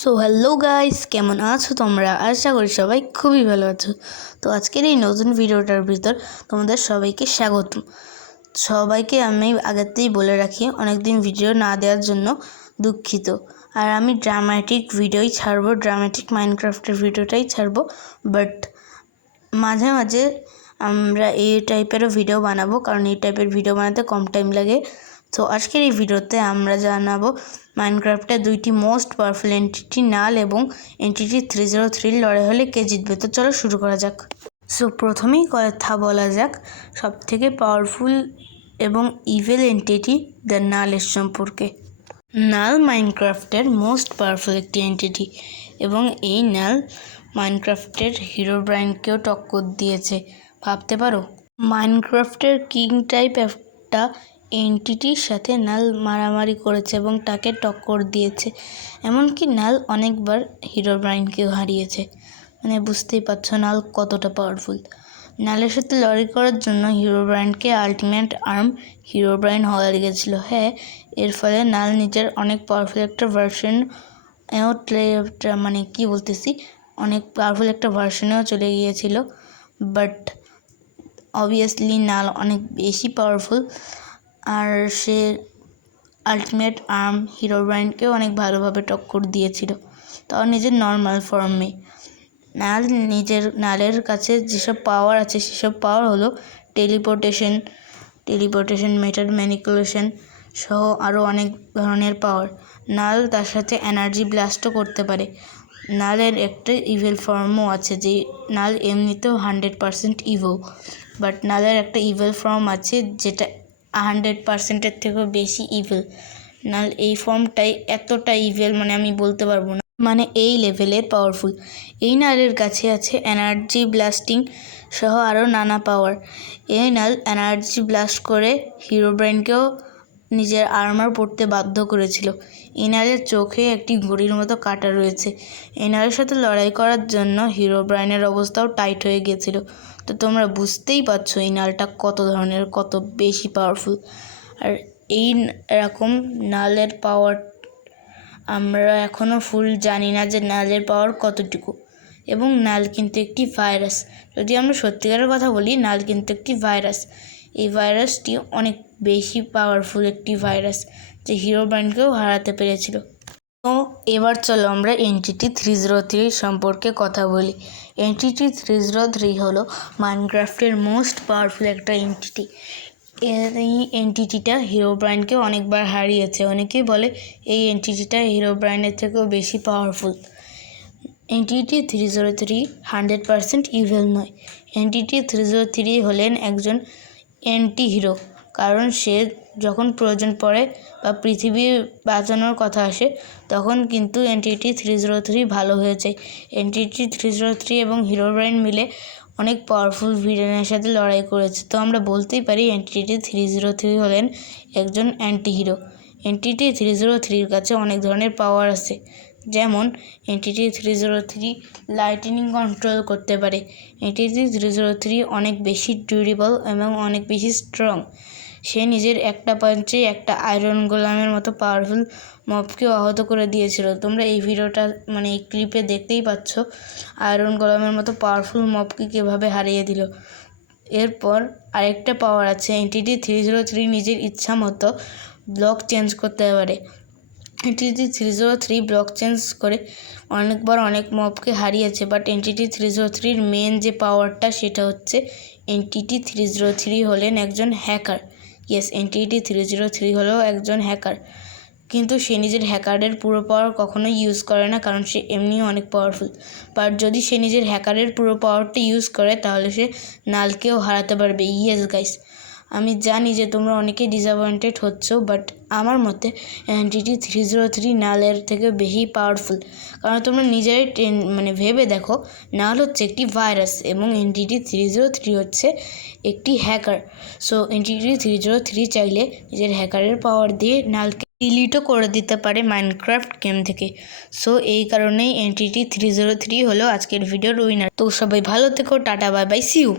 So hello guys, কেমন আছো তোমরা? আশা করি সবাই খুবই ভালো আছো। তো আজকের এই নতুন ভিডিওটার ভিতর তোমাদের সবাইকে স্বাগত। সবাইকে আমি আগেতেই বলে রাখি, অনেকদিন ভিডিও না দেওয়ার জন্য দুঃখিত। আর আমি ড্রামাটিক ভিডিওই ছাড়বো, ড্রামাটিক মাইনক্রাফটের ভিডিওটাই ছাড়বো, বাট মাঝে মাঝে আমরা এই টাইপেরও ভিডিও বানাবো, কারণ এই টাইপের ভিডিও বানাতে কম টাইম লাগে। তো আজকের এই ভিডিওতে আমরা জানাবো মাইনক্রাফটের দুইটি মোস্ট পাওয়ারফুল এন্টিটি নাল এবং এন্টিটি 303 লড়াই হলে কে জিতবে। তো চলো শুরু করা যাক। সো প্রথমেই কথা বলা যাক সবথেকে পাওয়ারফুল এবং ইভিল এন্টিটি দ্য নালের সম্পর্কে। নাল মাইনক্রাফটের মোস্ট পাওয়ারফুল একটি এন্টিটি এবং এই নাল মাইনক্রাফটের হিরোব্রাইনকেও টক্কর দিয়েছে। ভাবতে পারো, মাইনক্রাফটের কিং টাইপ একটা এন্টিটির সাথে নাল মারামারি করেছে এবং তাকে টক্কর দিয়েছে। এমনকি নাল অনেকবার হিরোব্রাইনকেও হারিয়েছে। মানে বুঝতেই পারছো নাল কতটা পাওয়ারফুল। নালের সাথে লড়াই করার জন্য হিরোব্রাইনকে আলটিমেট আর্ম হিরোব্রাইন হওয়া লেগেছিল। হ্যাঁ, এর ফলে নাল নিজের অনেক পাওয়ারফুল একটা ভার্সন অনেক পাওয়ারফুল একটা ভার্সনেও চলে গিয়েছিল। বাট অবভিয়াসলি নাল অনেক বেশি পাওয়ারফুল, আর সে আলটিমেট আর্ম হিরোব্রাইনকেও অনেক ভালোভাবে টক্কর দিয়েছিল, তাও নিজের নর্মাল ফর্মে। নালের কাছে যেসব পাওয়ার আছে সেসব পাওয়ার হলো টেলিপোর্টেশন, মেটার ম্যানিপুলেশন সহ আরও অনেক ধরনের পাওয়ার। নাল তার সাথে এনার্জি ব্লাস্টও করতে পারে। নালের একটা ইভিল ফর্মও আছে, যে নাল এমনিতেও 100% ইভো, বাট নালের একটা ইভিল ফর্ম আছে যেটা 100%-এর থেকেও বেশি ইভিল। নাল এই ফর্মটাই এতটা ইভিল, আমি বলতে পারবো না, এই লেভেলের পাওয়ারফুল। এই নালের কাছে আছে এনার্জি ব্লাস্টিং সহ আরও নানা পাওয়ার। এই নাল এনার্জি ব্লাস্ট করে হিরোব্রাইনকেও নিজের আর্মার পরতে বাধ্য করেছিল। এই নালের চোখে একটি ঘড়ির মতো কাঁটা রয়েছে। এই নালের সাথে লড়াই করার জন্য হিরোব্রাইনের অবস্থাও টাইট হয়ে গিয়েছিল। তো তোমরা বুঝতেই পারছো এই নালটা কত বেশি পাওয়ারফুল। আর এই রকম নালের পাওয়ার আমরা এখনও ফুল জানি না যে নালের পাওয়ার কতটুকু। এবং নাল কিন্তু একটি ভাইরাস। যদি আমরা সত্যিকারের কথা বলি, নাল কিন্তু একটি ভাইরাস। এই ভাইরাসটি অনেক বেশি পাওয়ারফুল একটি ভাইরাস, যে হিরোব্রাইনকেও হারাতে পেরেছিল। তো এবার চলো আমরা এন্টিটি 303 সম্পর্কে কথা বলি। এন্টিটি 303 হলো মাইনক্রাফটের মোস্ট পাওয়ারফুল একটা এন্টিটি। এই এন্টিটিটা হিরোব্রাইনকে অনেকবার হারিয়েছে। অনেকেই বলে এই এন্টিটিটা হিরোব্রাইনের থেকেও বেশি পাওয়ারফুল। এন্টিটি 303 100% ইভিল নয়। এন্টিটি 303 হলেন একজন অ্যান্টি হিরো, কারণ সে যখন প্রয়োজন পড়ে বা পৃথিবী বাঁচানোর কথা আসে তখন কিন্তু এন্টিটি 303 ভালো হয়ে যায়। এন্টিটি 303 এবং হিরোব্রাইন মিলে অনেক পাওয়ারফুল ভিলেনের সাথে লড়াই করেছে। তো আমরা বলতেই পারি এন্টিটি 303 হলেন একজন অ্যান্টি হিরো। এন্টিটি 303-এর কাছে অনেক ধরনের পাওয়ার আছে, যেমন এন্টিটি 303 লাইটনিং কন্ট্রোল করতে পারে। এন্টিটি 303 অনেক বেশি ডিউরেবল এবং অনেক বেশি স্ট্রং। সে নিজের একটা পাঞ্চে একটা আয়রন গোলামের মতো পাওয়ারফুল মবকে আহত করে দিয়েছিল। তোমরা এই ভিডিওটা এই ক্লিপে দেখতেই পাচ্ছ আয়রন গোলামের মতো পাওয়ারফুল মবকে কীভাবে হারিয়ে দিল। এরপর আরেকটা পাওয়ার আছে, এন্টিটি 303 নিজের ইচ্ছা মতো ব্লক চেঞ্জ করতে পারে। এন্টিটি 303 ব্লক চেঞ্জ করে অনেকবার অনেক মবকে হারিয়েছে, বাট এন্টিটি 303-র মেন যে পাওয়ারটা সেটা হচ্ছে এন্টিটি 303 হলেন একজন হ্যাকার। ইয়েস, এন্টিটি 303 হলো একজন হ্যাকার, কিন্তু সে নিজের হ্যাকারের পুরো পাওয়ার কখনোই ইউজ করে না, কারণ সে এমনিও অনেক পাওয়ারফুল। বাট যদি সে নিজের হ্যাকারের পুরো পাওয়ারটা ইউজ করে তাহলে সে নালকেও হারাতে পারবে। ইয়েস গাইস, আমি জানি যে তোমরা অনেকেই ডিসঅ্যাপয়েন্টেড হচ্ছ, বাট আমার মতে এন্টিটি 303 নালের থেকে বেশি পাওয়ারফুল। কারণ তোমরা নিজেরাই ভেবে দেখো, নাল হচ্ছে একটি ভাইরাস এবং এন্টিটি 303 হচ্ছে একটি হ্যাকার। সো এন্টিটি 303 চাইলে নিজের হ্যাকারের পাওয়ার দিয়ে নালকে ডিলিটও করে দিতে পারে মাইনক্রাফট গেম থেকে। সো এই কারণেই এন্টিটি 303 হলো আজকের ভিডিওর উইনার। তো সবাই ভালো থেকো, tata, bye bye, see you.